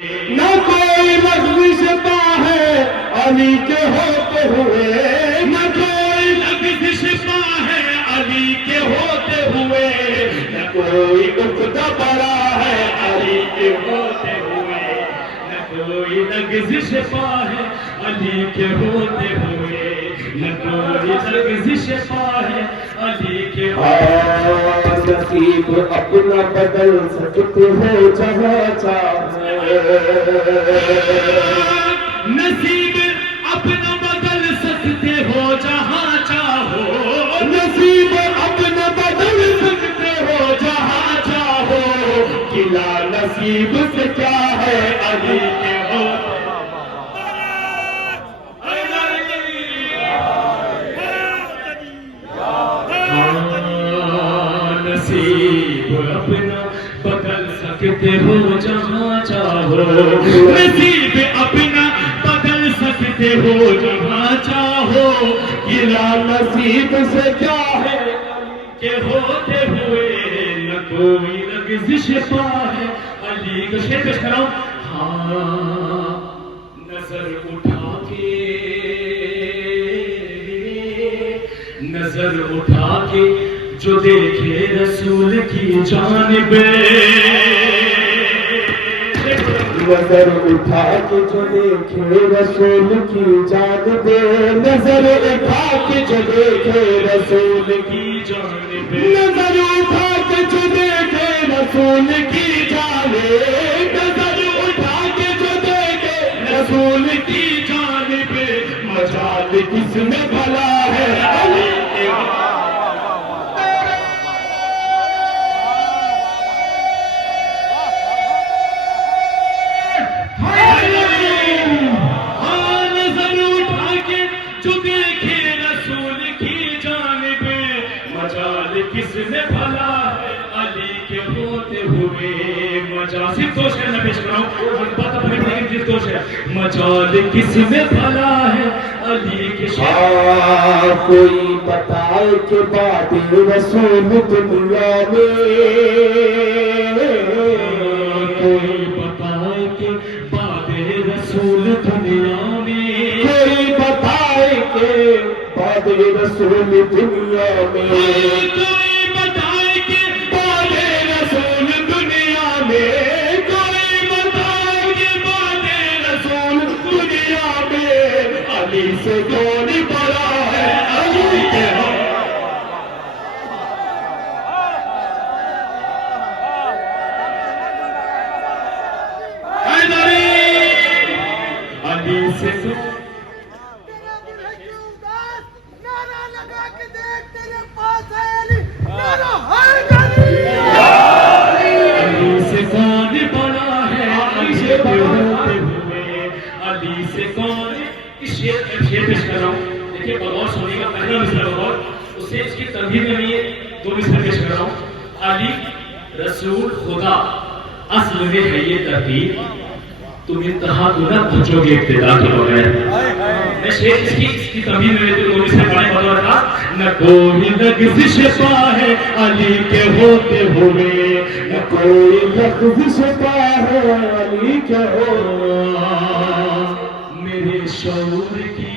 نہ کوئی لفظ شفا ہے علی کے ہوتے ہوئے، نہ کوئی لفظ شفا ہے علی کے ہوتے ہوئے، نہ کوئی عقدہ بڑا ہے علی کے ہوتے ہوئے، نہ کوئی لفظ شفا ہے علی کے ہوتے ہوئے، نہ کوئی لفظ شفا ہے علی کے ہوتے ہوئے۔ نصیب اپنا بدل سکتے ہو جہاں چاہے، نصیب اپنا بدل سکتے ہو جہاں چاہو، نصیب اپنا بدل سکتے ہو جہاں چاہو، قلعہ نصیب سے کیا ہے علی کے ہوتے نصیب اپنا بدل سکتے ہو جہاں چاہو، نصیب اپنا بدل سکتے ہو جہاں چاہو، قلعہ نصیب سے کیا ہے کہ ہوتے ہوئے، نہ کوئی لفظ شفا ہے علی کا۔ شعر پیش کر رہا ہوں۔ ہاں نظر اٹھا کے، نظر اٹھا کے جو دیکھے رسول کی جانب، نظر اٹھا کے جو دیکھے رسول کی جانب، نظر اٹھا کے جو دیکھے رسول کی جانب، نظر اٹھا کے جو دیکھے رسول کی جانب، نظر اٹھا کے جو دیکھے رسول کی جانب، مجال کس میں بھلا ہے علی کے کس میں بھلا ہے علی کے ہوتے ہوئے، مجال صرف دو شعر میں پیش کر رہا ہوں، بات اپنے بڑے صرف دو شعر۔ مجال کس میں بھلا ہے علی کے شعر، کوئی بتائے کہ بعد رسول دنیا میں، کوئی بتائے کہ بعد رسول دنیا میں، کوئی بتائے کہ بعد رسول دنیا میں، کوئی بتائے کہ بعد رسول دنیا میں، کوئی بتائے کہ بعد رسول دنیا میں، علی سے کون بڑا ہے علی کے علی سے علی سے کون شعر پیش کر رہا ہوں، دیکھیے بغور سونے کا پہلا مصرع بغور، اس سے اس کی ترتیب میں نہیں ہے، دو مصرع پیش کر رہا ہوں۔ علی رسول خدا اصل میں ہے یہ ترتیب، تم انتہا کو نہ پہنچو گے ابتدا کے بغیر۔ میں شعر اس کی ترتیب میں دو مصرع پڑھنے بغور تھا۔ نہ کوئی لفظ شفا ہے علی کے ہوتے ہوئے، نہ کوئی لفظ شفا ہے علی کے ہوتے، میرے شعور کی،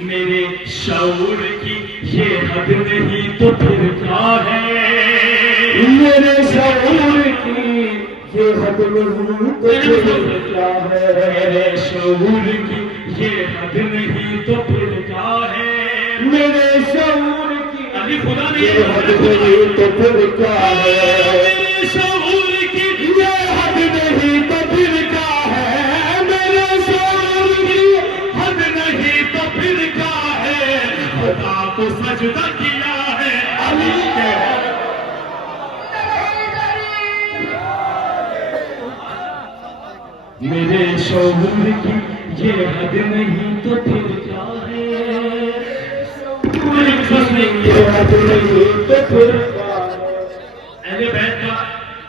میرے شعور کی یہ حد نہیں تو پھر کیا ہے، میرے شعور کی یہ حد نہیں تو پھر کیا ہے، میرے شعور کی یہ حد نہیں تو پھر کیا ہے، میرے شعور کی علی خدا نے یہ حد نہیں تو پھر کیا ہے، میرے شعور کی یہ حد نہیں تو پھر کیا ہے، میرے شعور کی حد نہیں تو پھر کیا ہے، خدا کو سجدہ کیا ہے علی کے، میرے شعور کی یہ حد نہیں تو پھر کیا ہے، یہ حد نہیں تو پھر کیا ہے۔ اہل بیت کا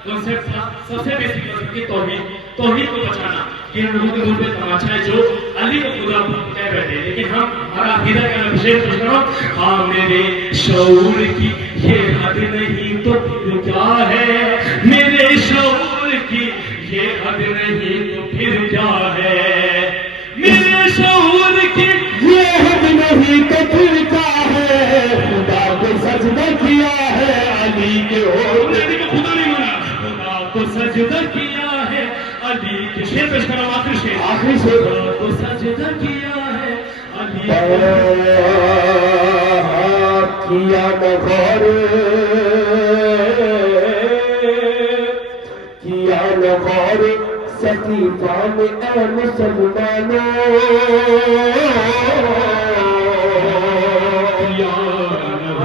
کنسپٹ تھا سب سے بیسک کنسپٹ کی توحید کو بچانا، کہ ان لوگوں کے دل پہ تماچا ہے جو علی کو خدا بیٹھے بیٹھے، لیکن ہمارا عقیدہ کا شیخ کچھ کرو. ہاں میرے شعور کی یہ حد نہیں تو پھر کیا ہے، میرے شعور کی یہ حد نہیں تو پھر کیا ہے، میرے شعور کی یہ حد نہیں تو پھر کیا ہے، خدا کو سجدہ کیا ہے علی کے ہو. خدا نہیں مانا، خدا کو سجدہ کیا ہے علی کے. شیر پیش کرو، آخری شیر. آخری سے خدا کو سجدہ کیا ہے علی کیا نغور کیا نغور سقیفہ میں اے مسلمانوں، کیا نغور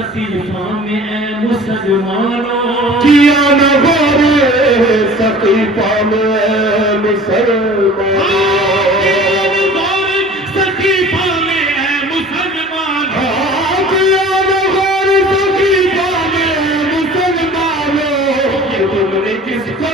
سقیفہ میں اے مسلمانوں، کیا نغور سقیفہ میں اے مسلمانوں، کس کو